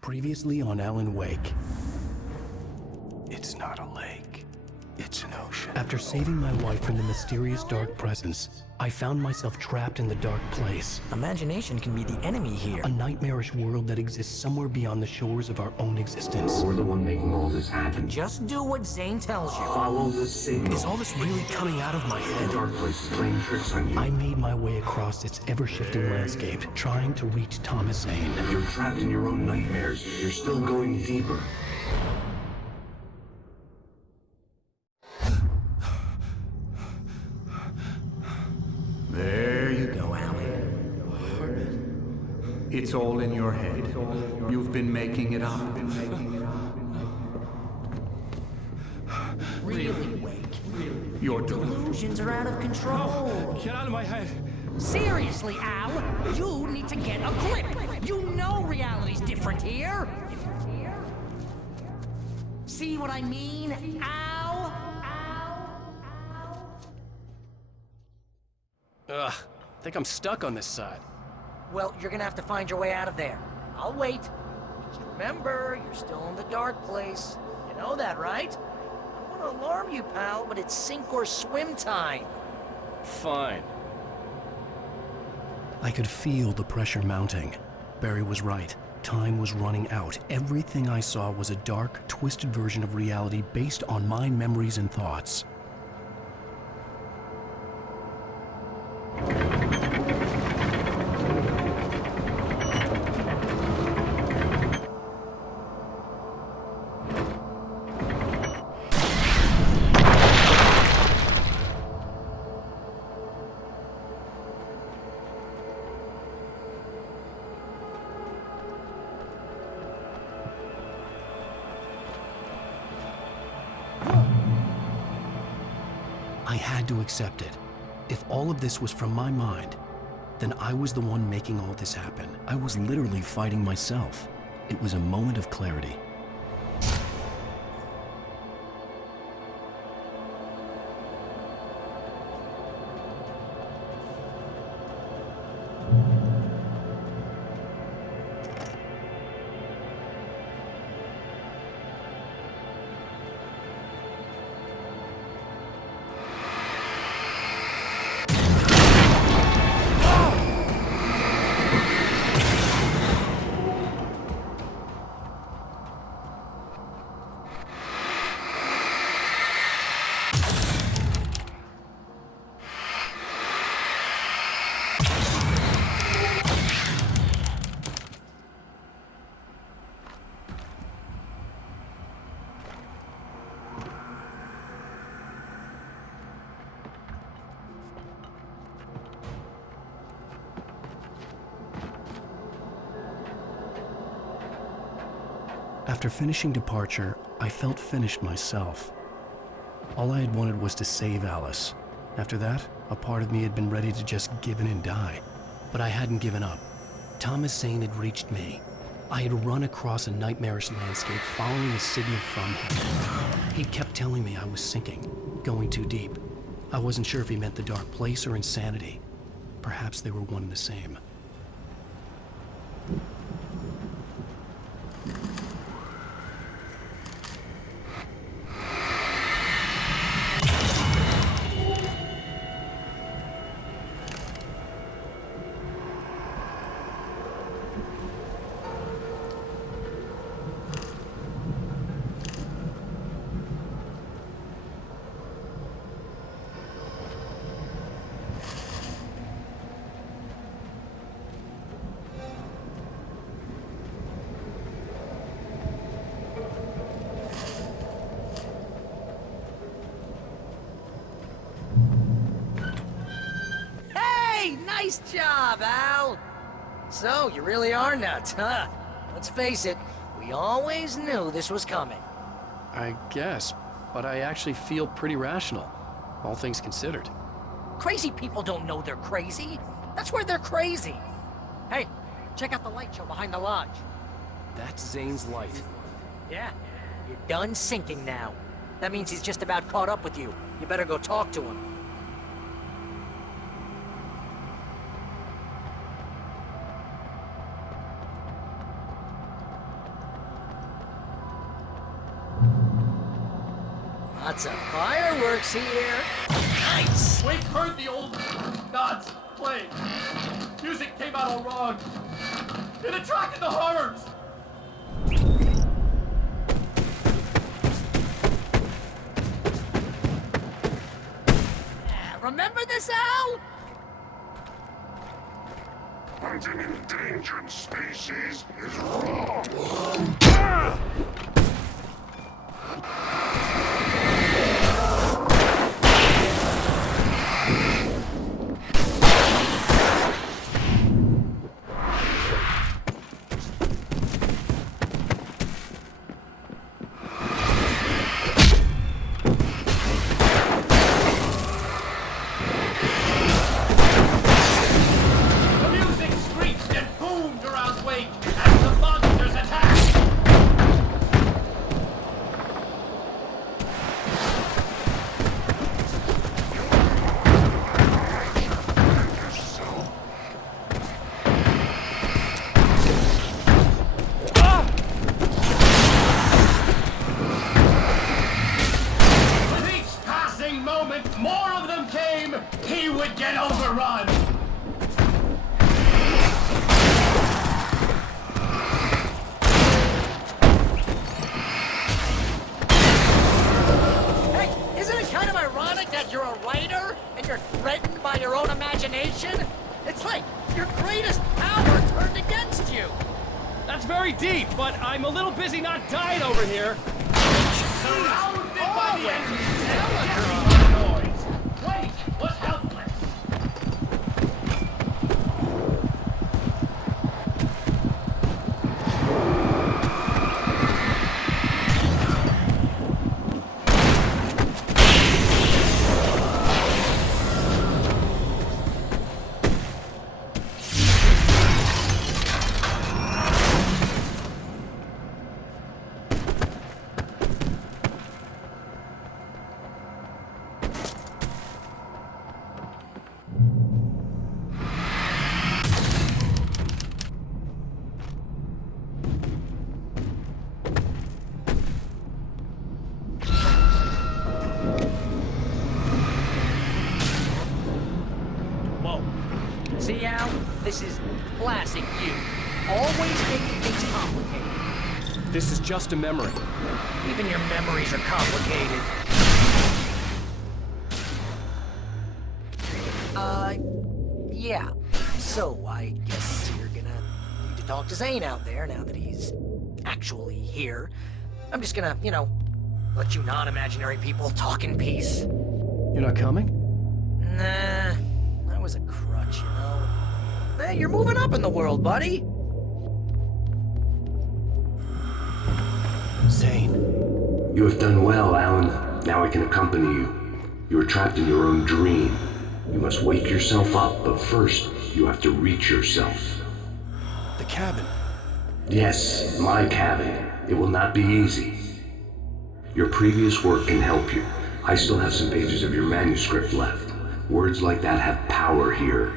Previously on Alan Wake. It's not a lake. It's an ocean. After saving my wife from the mysterious dark presence, I found myself trapped in the dark place. Imagination can be the enemy here. A nightmarish world that exists somewhere beyond the shores of our own existence. We're the one making all this happen. Just do what Zane tells you. Follow the signal. Is all this really coming out of my head? The dark place is playing tricks on you. I made my way across its ever-shifting landscape, trying to reach Thomas Zane. You're trapped in your own nightmares. You're still going deeper. There you go, Alan. It's all in your head. You've been making it up. Really, Wake? Your Delusions are out of control. Get out of my head. Seriously, Al, you need to get a grip. You know reality's different here. See what I mean, Al? Ugh, I think I'm stuck on this side. Well, you're gonna have to find your way out of there. I'll wait. Just remember, you're still in the dark place. You know that, right? I don't want to alarm you, pal, but it's sink or swim time. Fine. I could feel the pressure mounting. Barry was right. Time was running out. Everything I saw was a dark, twisted version of reality based on my memories and thoughts. I had to accept it. If all of this was from my mind, then I was the one making all this happen. I was literally fighting myself. It was a moment of clarity. After finishing Departure, I felt finished myself. All I had wanted was to save Alice. After that, a part of me had been ready to just give in and die. But I hadn't given up. Thomas Zane had reached me. I had run across a nightmarish landscape following a signal from him. He kept telling me I was sinking, going too deep. I wasn't sure if he meant the dark place or insanity. Perhaps they were one and the same. Nice job, Al! So, you really are nuts, huh? Let's face it, we always knew this was coming. I guess, but I actually feel pretty rational, all things considered. Crazy people don't know they're crazy. That's where they're crazy. Hey, check out the light show behind the lodge. That's Zane's light. Yeah, you're done sinking now. That means he's just about caught up with you. You better go talk to him. Lots of fireworks here. Nice! Wake heard the old gods play. Music came out all wrong. It attracted the horrors. Remember this, Al? Hunting endangered species is wrong. You're a writer, and you're threatened by your own imagination? It's like your greatest power turned against you! That's very deep, but I'm a little busy not dying over here. Surrounded by the enemy. Noise. Wake was helpless. See, Al? This is classic you. Always making things complicated. This is just a memory. Even your memories are complicated. Yeah. So, I guess you're gonna need to talk to Zane out there now that he's actually here. I'm just gonna, let you non-imaginary people talk in peace. You're not coming? Nah, that was a crutch, Hey, you're moving up in the world, buddy. Zane. You have done well, Alan. Now I can accompany you. You are trapped in your own dream. You must wake yourself up, but first, you have to reach yourself. The cabin. Yes, my cabin. It will not be easy. Your previous work can help you. I still have some pages of your manuscript left. Words like that have power here.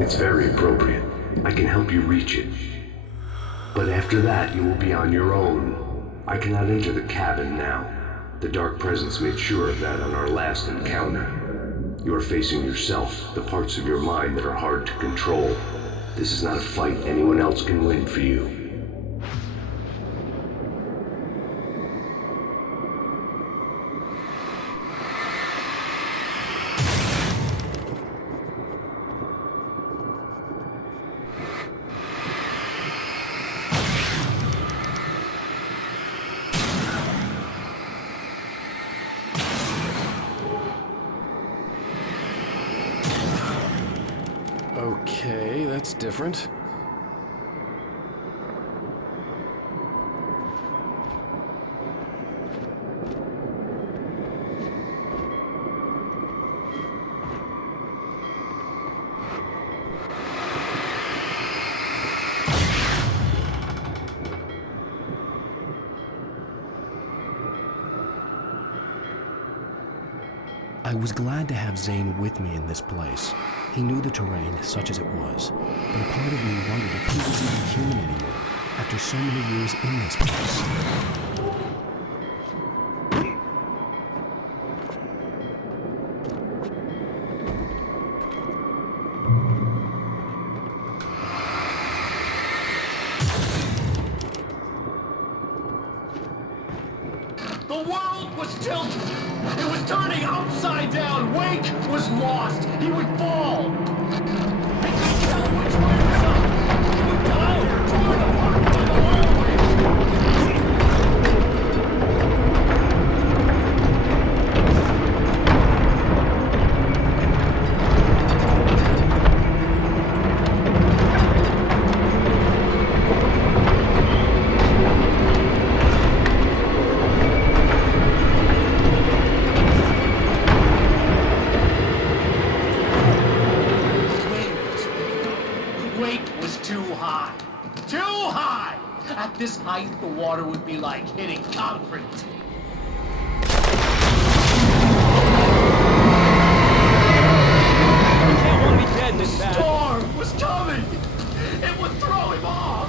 It's very appropriate. I can help you reach it. But after that, you will be on your own. I cannot enter the cabin now. The Dark Presence made sure of that on our last encounter. You are facing yourself, the parts of your mind that are hard to control. This is not a fight anyone else can win for you. Okay, that's different. I was glad to have Zane with me in this place. He knew the terrain, such as it was, but a part of me wondered if he was even human anymore after so many years in this place. The world was tilted. It was turning upside down. Wake was lost. He would fall. He couldn't tell which way was up. He would die or torn apart by the whirlwind. At this height, the water would be like hitting concrete. You can't want me dead this bad. The storm was coming! It would throw him off!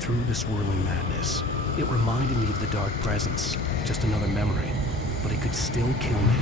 Through the swirling madness. It reminded me of the dark presence, just another memory, but it could still kill me.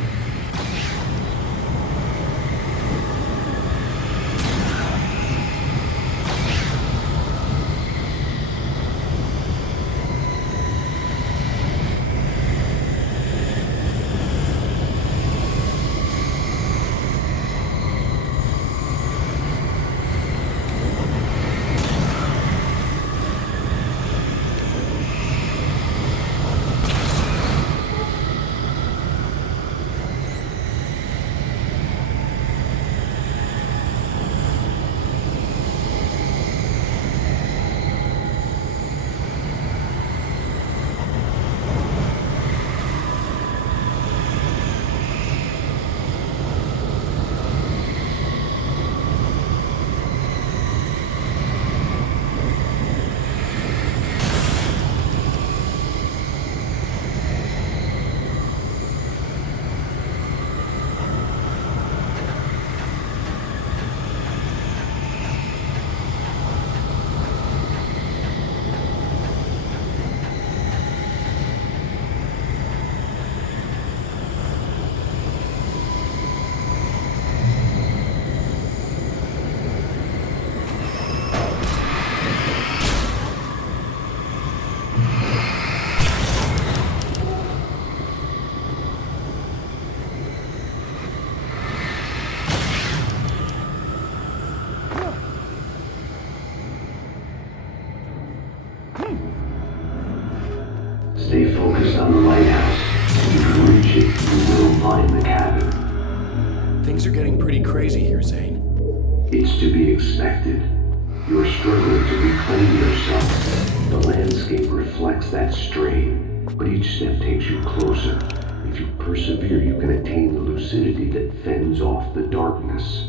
Stay focused on the lighthouse. If you can reach it, you will find the cabin. Things are getting pretty crazy here, Zane. It's to be expected. You're struggling to reclaim yourself. The landscape reflects that strain, but each step takes you closer. If you persevere, you can attain the lucidity that fends off the darkness.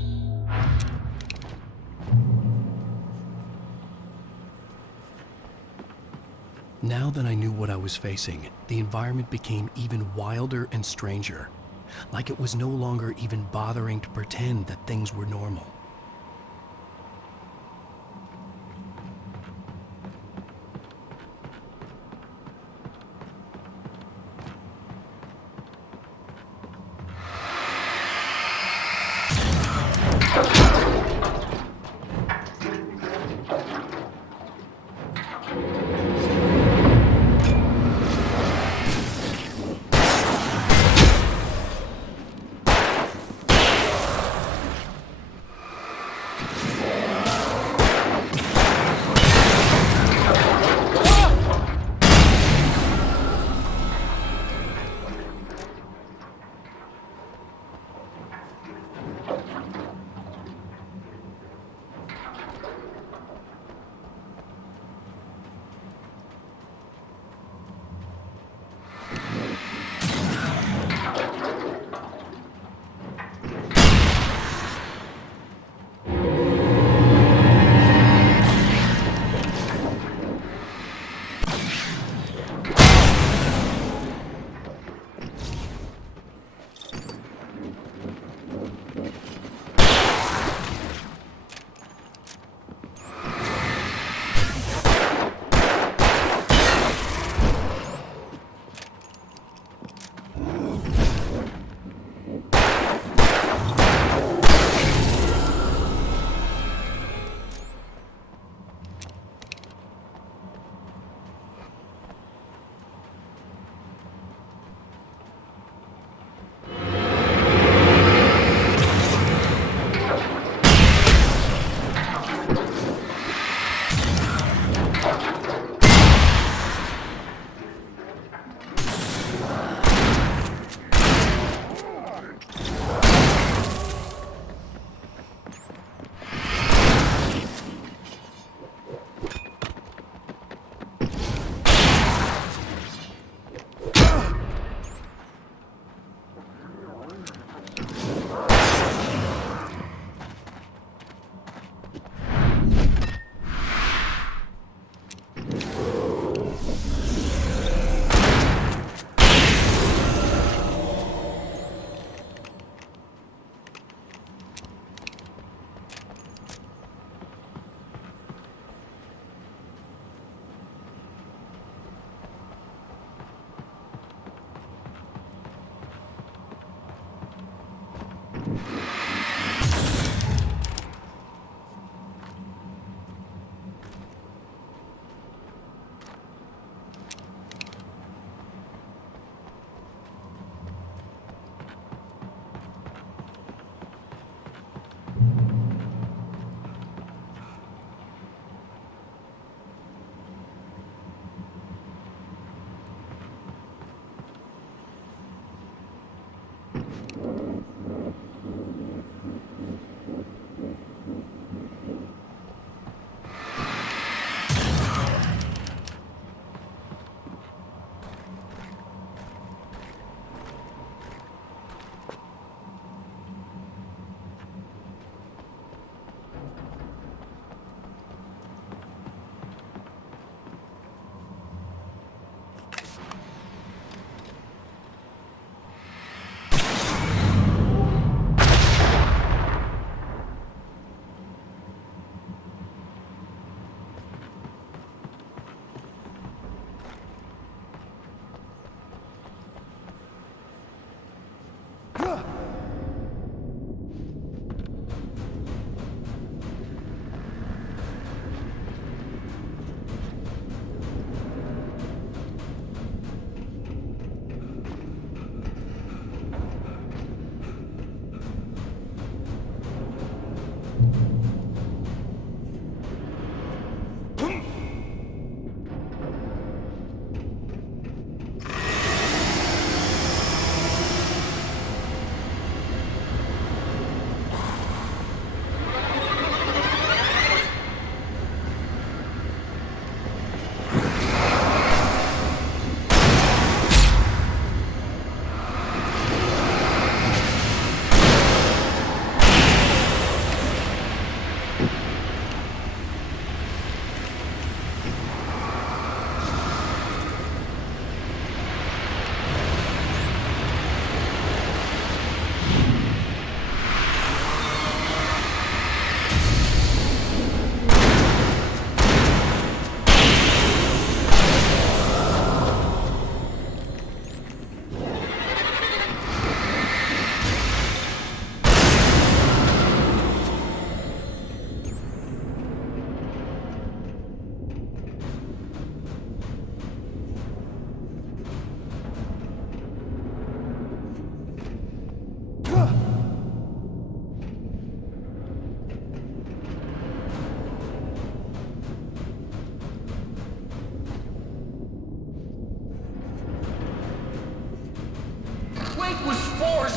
Now that I knew what I was facing, the environment became even wilder and stranger. Like it was no longer even bothering to pretend that things were normal.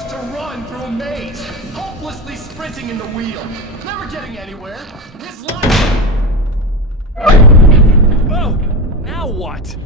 used to run through a maze, hopelessly sprinting in the wheel, never getting anywhere. His life... Oh! Now what?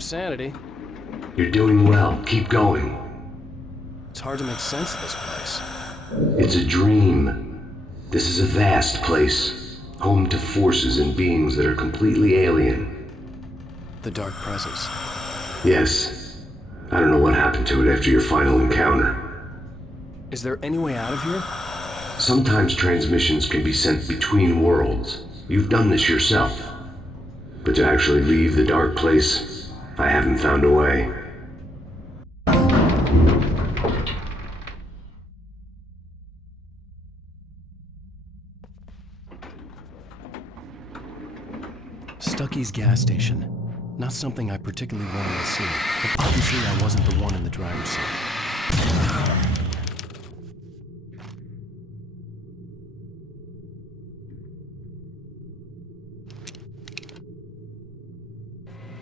some sanity. You're doing well. Keep going. It's hard to make sense of this place. It's a dream. This is a vast place, home to forces and beings that are completely alien. The Dark Presence. Yes. I don't know what happened to it after your final encounter. Is there any way out of here? Sometimes transmissions can be sent between worlds. You've done this yourself. But to actually leave the dark place, I haven't found a way. Stucky's gas station. Not something I particularly wanted to see, but obviously I wasn't the one in the driver's seat.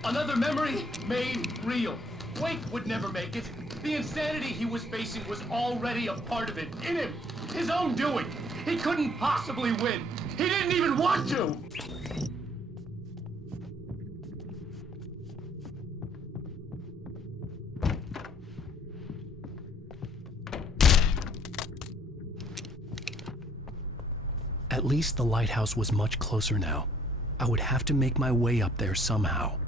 Another memory made real. Wake would never make it. The insanity he was facing was already a part of it, in him. His own doing. He couldn't possibly win. He didn't even want to! At least the lighthouse was much closer now. I would have to make my way up there somehow.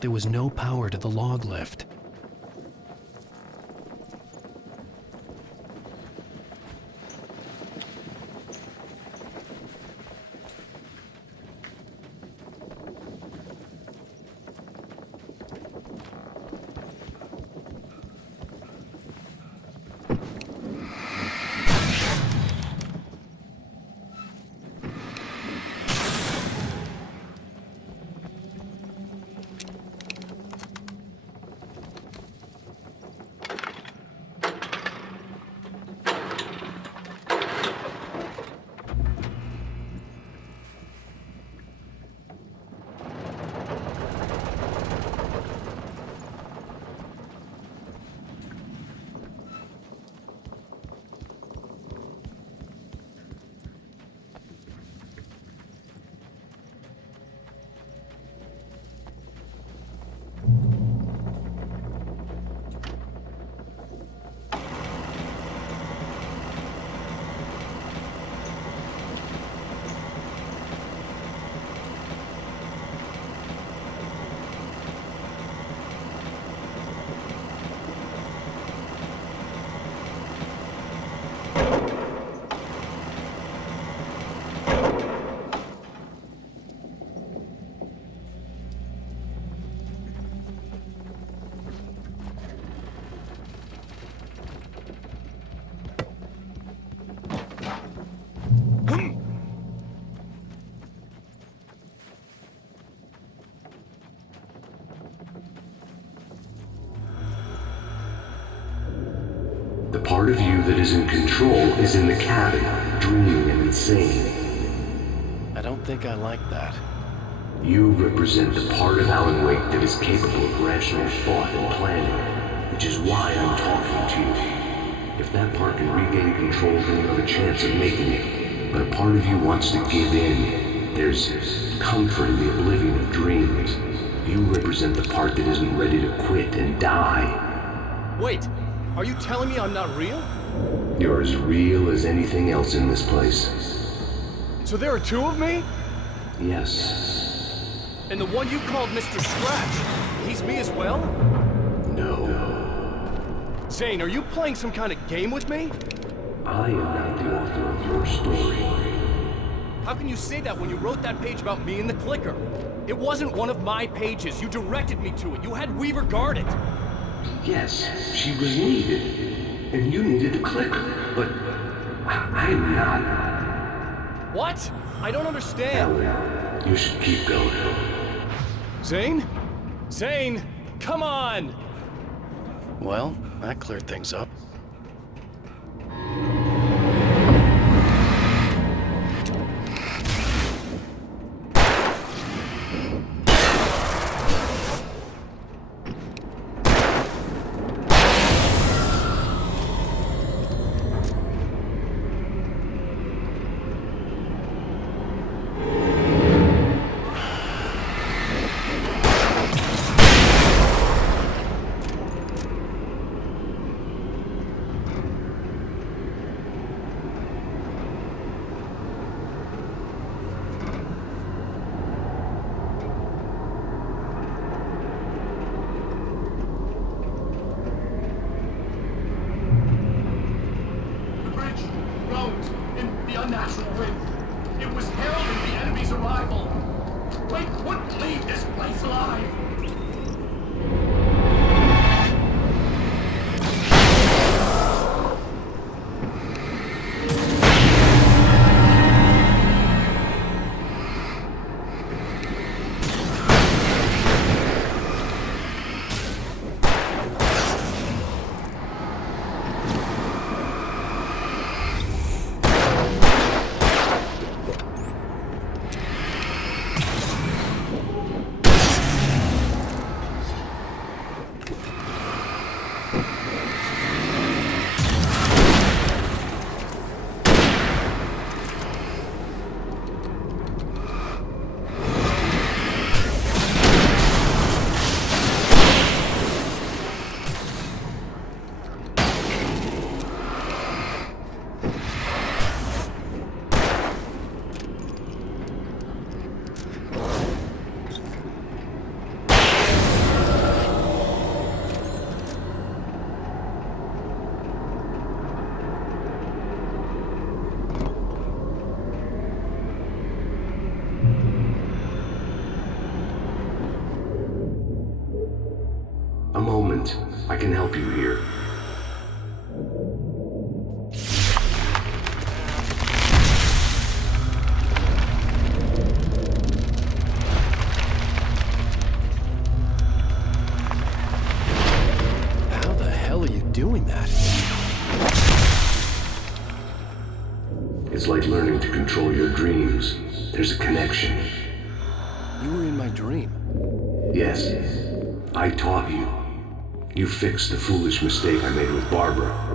There was no power to the log lift. part of you that is in control is in the cabin, dreaming and insane. I don't think I like that. You represent the part of Alan Wake that is capable of rational thought and planning, which is why I'm talking to you. If that part can regain control, then you have a chance of making it. But a part of you wants to give in. There's comfort in the oblivion of dreams. You represent the part that isn't ready to quit and die. Wait, are you telling me I'm not real? You're as real as anything else in this place. So there are two of me? Yes. And the one you called Mr. Scratch, he's me as well? No. Zane, are you playing some kind of game with me? I am not the author of your story. How can you say that when you wrote that page about me and the clicker? It wasn't one of my pages. You directed me to it. You had Weaver guard it. Yes, she was needed. And you needed the clicker. But I'm not. What? I don't understand. Alan, you should keep going. Zane? Zane, come on! Well, that cleared things up. unnatural wind. It was heralding the enemy's arrival. Wake wouldn't leave this place alive. A moment. I can help you here. How the hell are you doing that? It's like learning to control your dreams. There's a connection. You were in my dream. Yes, I taught you. You fixed the foolish mistake I made with Barbara.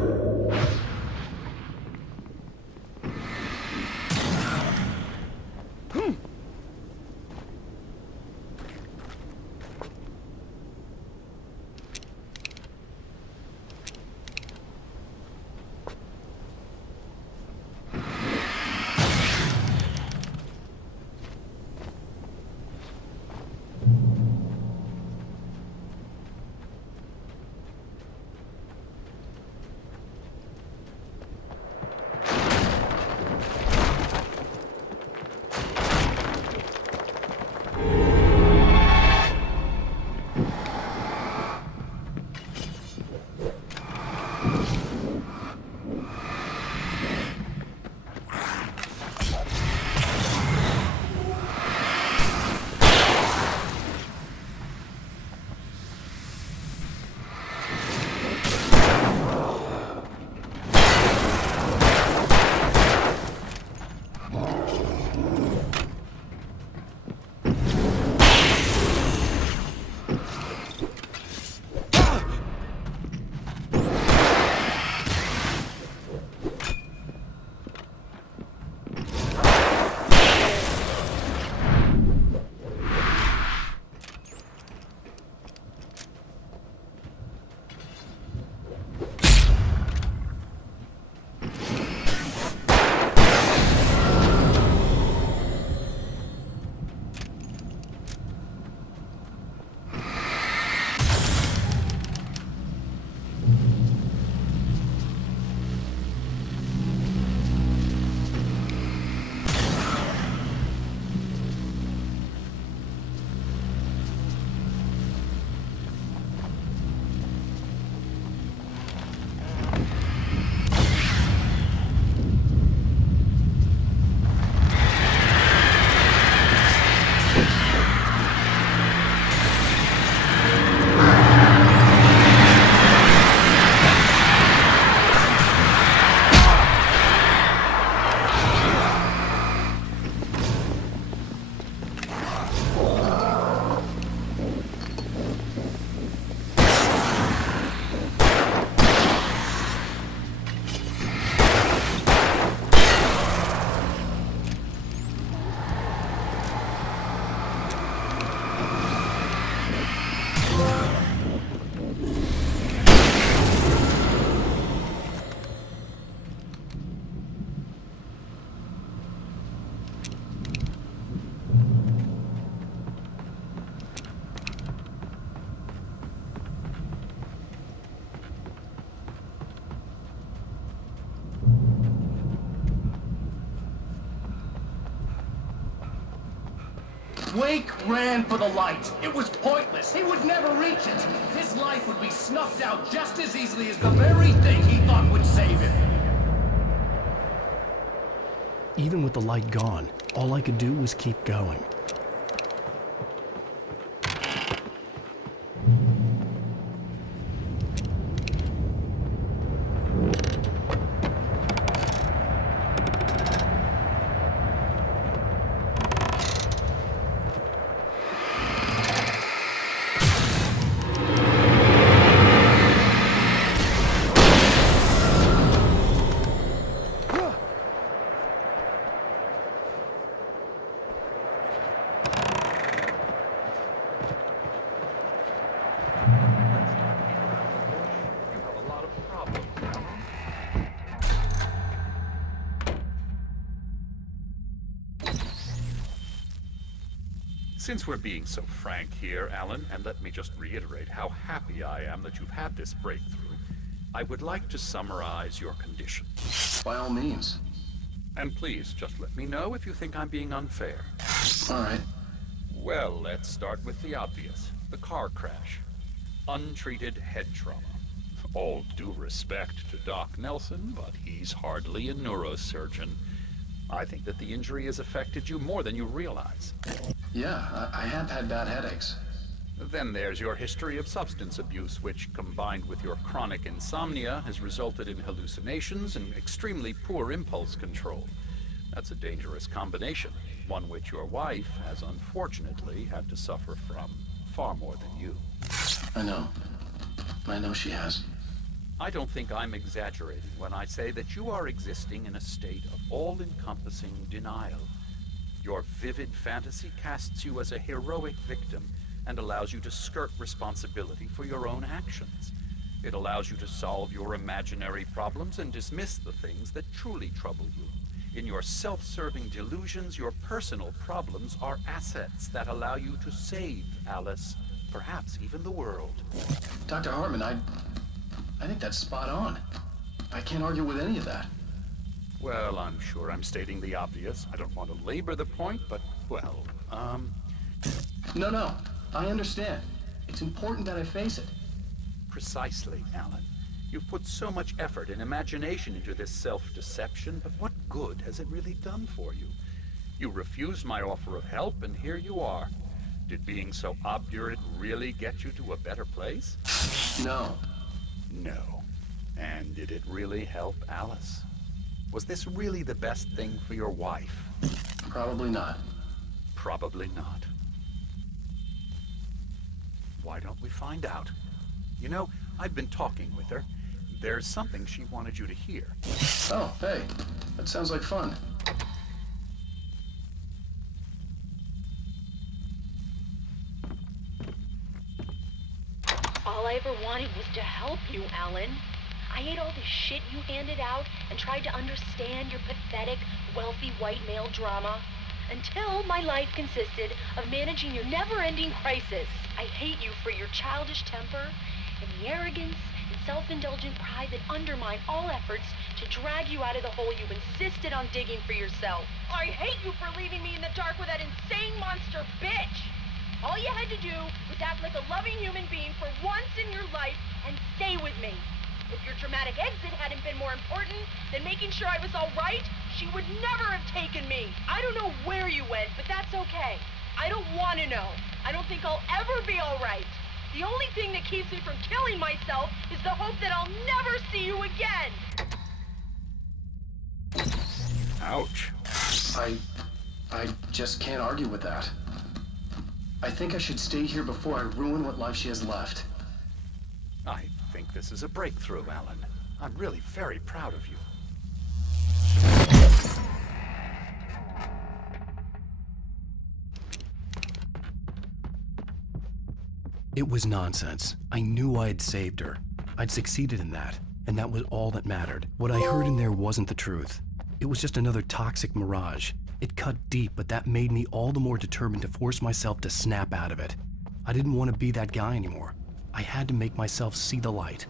ran for the light. It was pointless. He would never reach it. His life would be snuffed out just as easily as the very thing he thought would save him. Even with the light gone, all I could do was keep going. Since we're being so frank here, Alan, and let me just reiterate how happy I am that you've had this breakthrough, I would like to summarize your condition. By all means. And please, just let me know if you think I'm being unfair. All right. Well, let's start with the obvious. The car crash. Untreated head trauma. All due respect to Doc Nelson, but he's hardly a neurosurgeon. I think that the injury has affected you more than you realize. Yeah, I have had bad headaches. Then there's your history of substance abuse, which, combined with your chronic insomnia, has resulted in hallucinations and extremely poor impulse control. That's a dangerous combination, one which your wife has unfortunately had to suffer from far more than you. I know she has. I don't think I'm exaggerating when I say that you are existing in a state of all-encompassing denial. Your vivid fantasy casts you as a heroic victim and allows you to skirt responsibility for your own actions. It allows you to solve your imaginary problems and dismiss the things that truly trouble you. In your self-serving delusions, your personal problems are assets that allow you to save Alice, perhaps even the world. Dr. Hartman, I think that's spot on. I can't argue with any of that. Well, I'm sure I'm stating the obvious. I don't want to labor the point, but, well, No, I understand. It's important that I face it. Precisely, Alan. You've put so much effort and imagination into this self-deception, but what good has it really done for you? You refused my offer of help, and here you are. Did being so obdurate really get you to a better place? No. No. And did it really help Alice? Was this really the best thing for your wife? Probably not. Probably not. Why don't we find out? You know, I've been talking with her. There's something she wanted you to hear. Oh, hey. That sounds like fun. All I ever wanted was to help you, Alan. I ate all the shit you handed out and tried to understand your pathetic, wealthy white male drama. Until my life consisted of managing your never-ending crisis. I hate you for your childish temper and the arrogance and self-indulgent pride that undermine all efforts to drag you out of the hole you insisted on digging for yourself. I hate you for leaving me in the dark with that insane monster bitch! All you had to do was act like a loving human being for once in your life and stay with me. If your dramatic exit hadn't been more important than making sure I was all right, she would never have taken me. I don't know where you went, but that's okay. I don't want to know. I don't think I'll ever be all right. The only thing that keeps me from killing myself is the hope that I'll never see you again. Ouch. I just can't argue with that. I think I should stay here before I ruin what life she has left. I think this is a breakthrough, Alan. I'm really very proud of you. It was nonsense. I knew I had saved her. I'd succeeded in that, and that was all that mattered. What I heard in there wasn't the truth. It was just another toxic mirage. It cut deep, but that made me all the more determined to force myself to snap out of it. I didn't want to be that guy anymore. I had to make myself see the light.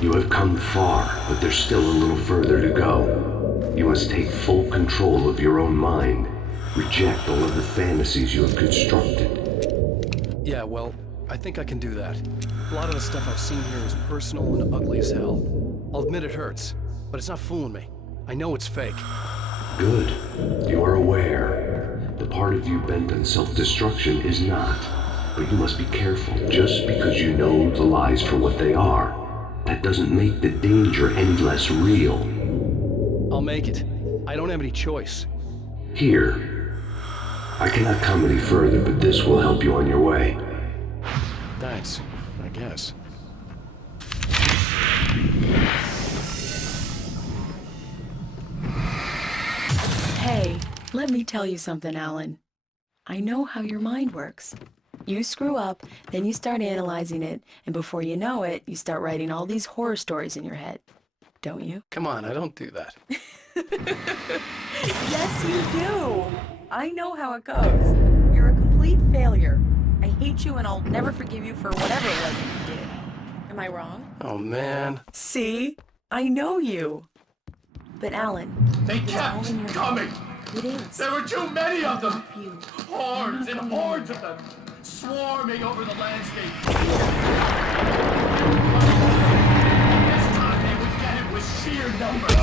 You have come far, but there's still a little further to go. You must take full control of your own mind. Reject all of the fantasies you have constructed. Yeah, well, I think I can do that. A lot of the stuff I've seen here is personal and ugly as hell. I'll admit it hurts, but it's not fooling me. I know it's fake. Good. You are aware. The part of you bent on self-destruction is not. But you must be careful. Just because you know the lies for what they are, that doesn't make the danger any less real. I'll make it. I don't have any choice. Here. I cannot come any further, but this will help you on your way. Thanks, I guess. Hey, let me tell you something, Alan. I know how your mind works. You screw up, then you start analyzing it, and before you know it, you start writing all these horror stories in your head. Don't you? Come on, I don't do that. Yes, you do. I know how it goes. You're a complete failure. I hate you and I'll never forgive you for whatever it was that you did. Am I wrong? Oh, man. See? I know you. But Alan, They it's all kept in your coming. head. It is. There were too many of them. You. Hordes and hordes of them, swarming over the landscape. This time they would get it with sheer numbers.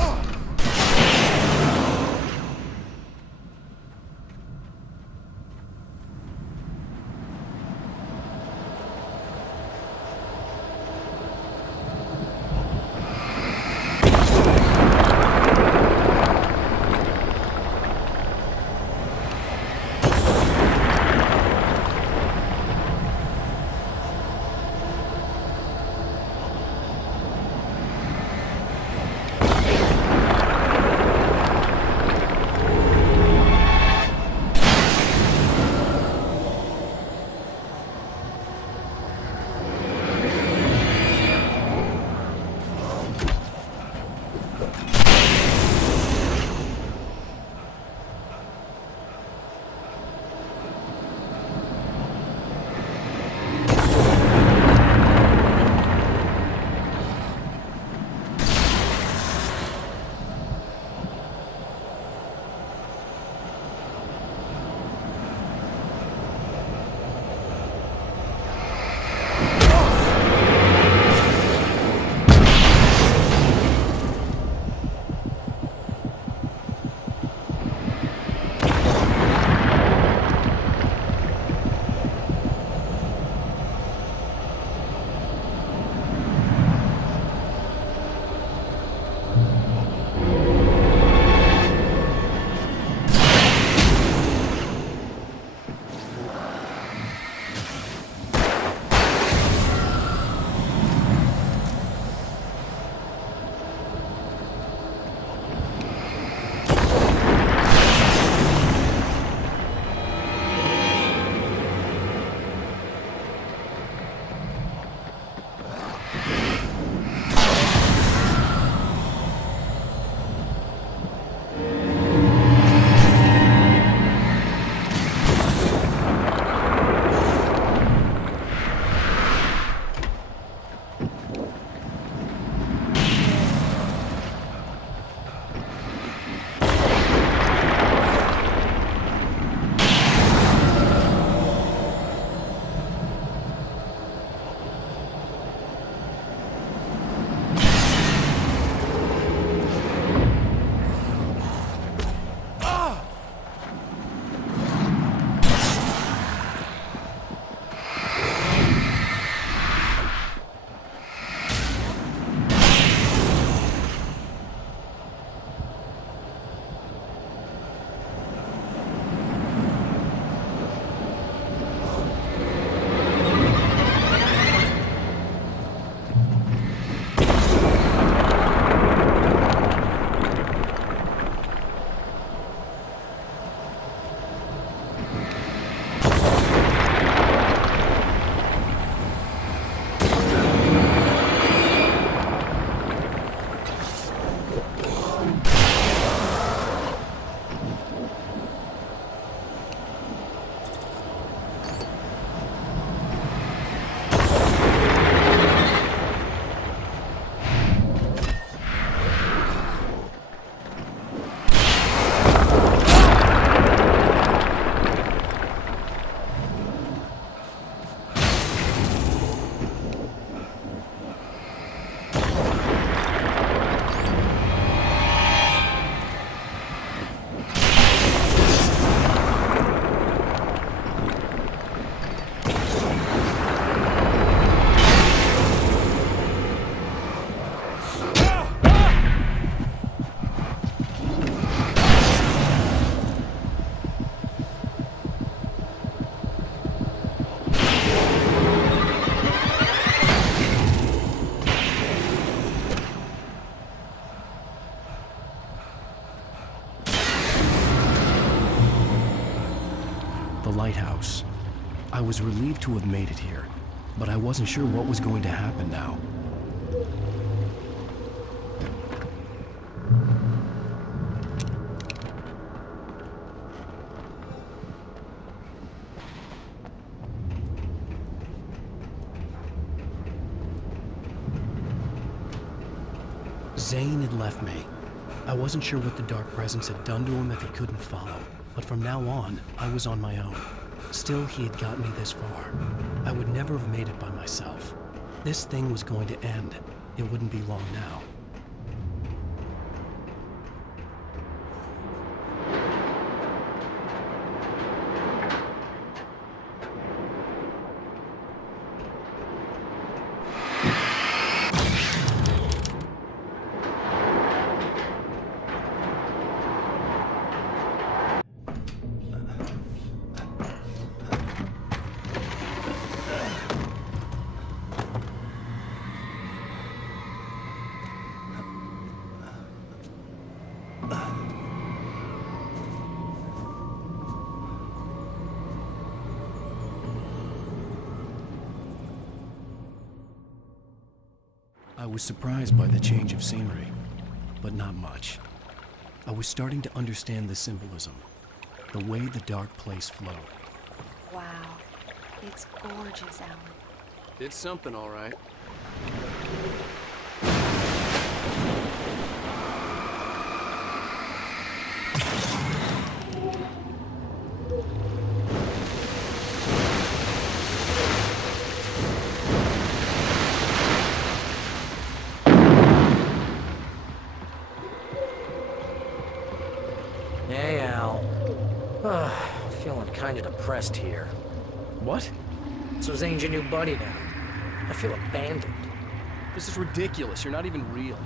lighthouse. I was relieved to have made it here, but I wasn't sure what was going to happen now. Zane had left me. I wasn't sure what the Dark Presence had done to him if he couldn't follow, but from now on, I was on my own. Still, he had gotten me this far. I would never have made it by myself. This thing was going to end. It wouldn't be long now. I was surprised by the change of scenery, but not much. I was starting to understand the symbolism, the way the dark place flowed. Wow, it's gorgeous, Alan. It's something, all right. Hey, Al. Feeling kind of depressed here. What? So Zane's your new buddy now. I feel abandoned. This is ridiculous. You're not even real.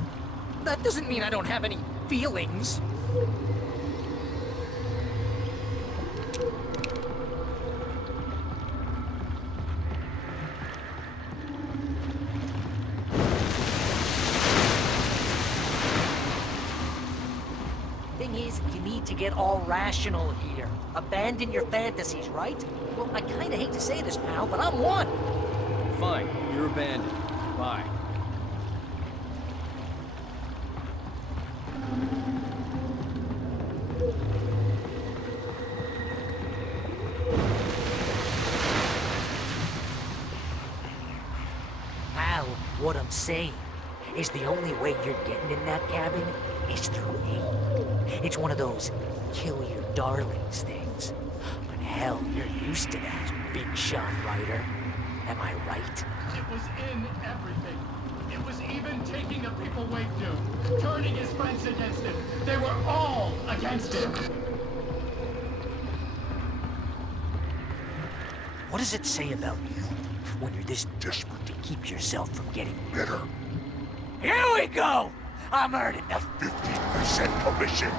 That doesn't mean I don't have any feelings. Thing is, you need to get all rational here. Abandon your fantasies, right? Well, I kinda hate to say this, pal, but I'm one. Fine. You're abandoned. Bye. Al, what I'm saying is the only way you're getting in that cabin is through me. It's one of those kill your darlings things. But hell, you're used to that, big shot writer. Am I right? It was in everything. It was even taking the people Wake knew, turning his friends against him. They were all against him. What does it say about you when you're this desperate to keep yourself from getting bitter? Here we go! I'm earning the 50% commission.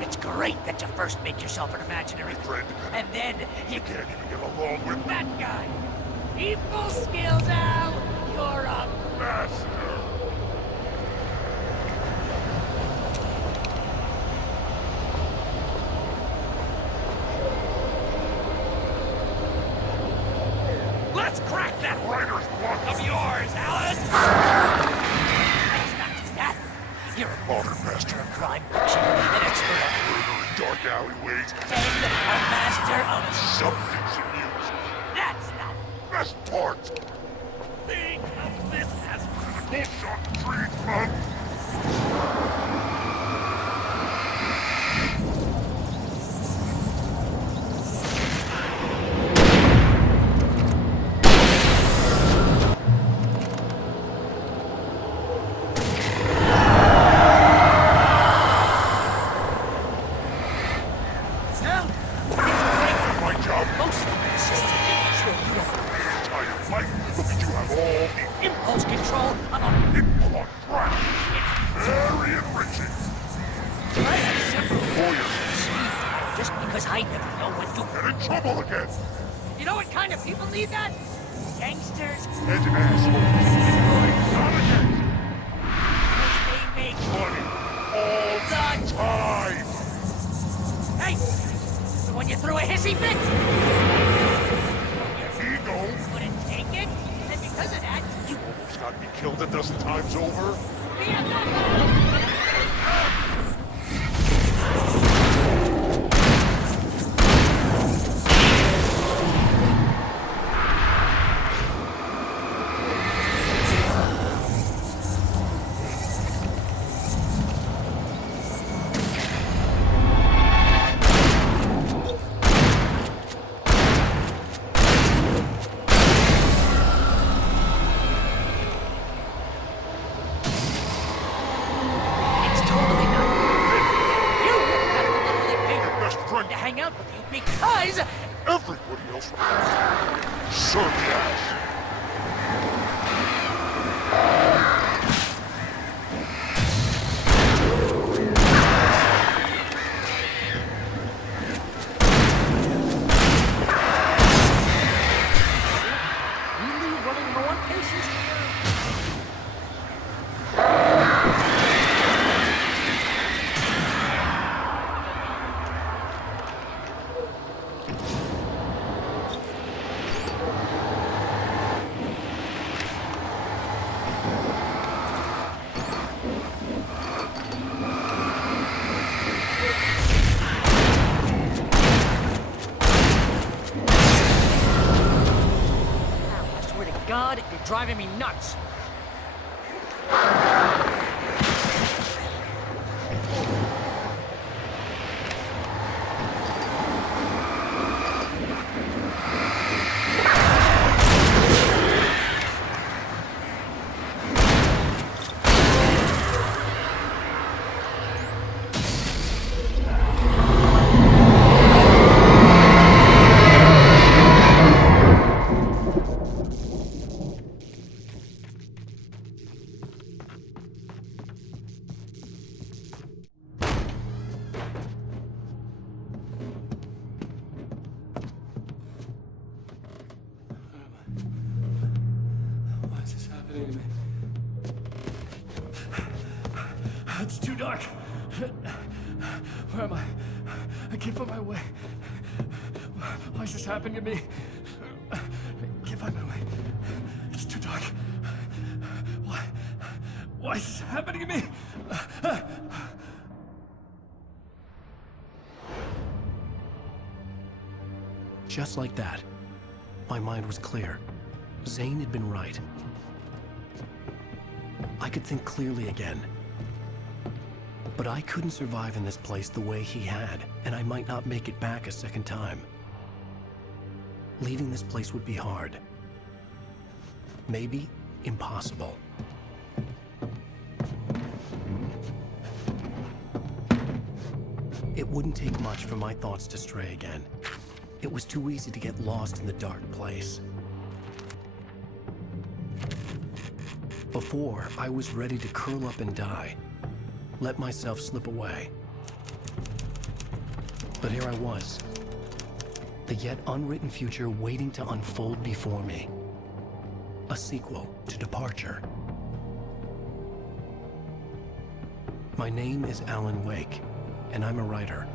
It's great that you first make yourself an imaginary friend, and then you can't even get along with that guy. People skills, Al. You're a master. Let's crack that writer's block of yours, Alan! It's not just that. You're a modern master of crime fiction, an expert on murder in dark alleyways, and a master of substance abuse. That's the best part. Think of this as bullshot treatment. all the time! Hey! The one you threw a hissy fit? Ego! Couldn't take it, and because of that, you Almost got me killed a dozen times over. beat up that because Everybody else serve the ass. really running low on patience here. I swear to God, you're driving me nuts. Why is this happening to me? It's too dark. Where am I? I can't find my way. Why is this happening to me? I can't find my way. It's too dark. Why is this happening to me? Just like that, my mind was clear. Zane had been right. I could think clearly again. But I couldn't survive in this place the way he had, and I might not make it back a second time. Leaving this place would be hard. Maybe impossible. It wouldn't take much for my thoughts to stray again. It was too easy to get lost in the dark place. Before, I was ready to curl up and die, let myself slip away. But here I was, the yet unwritten future waiting to unfold before me. A sequel to Departure. My name is Alan Wake, and I'm a writer.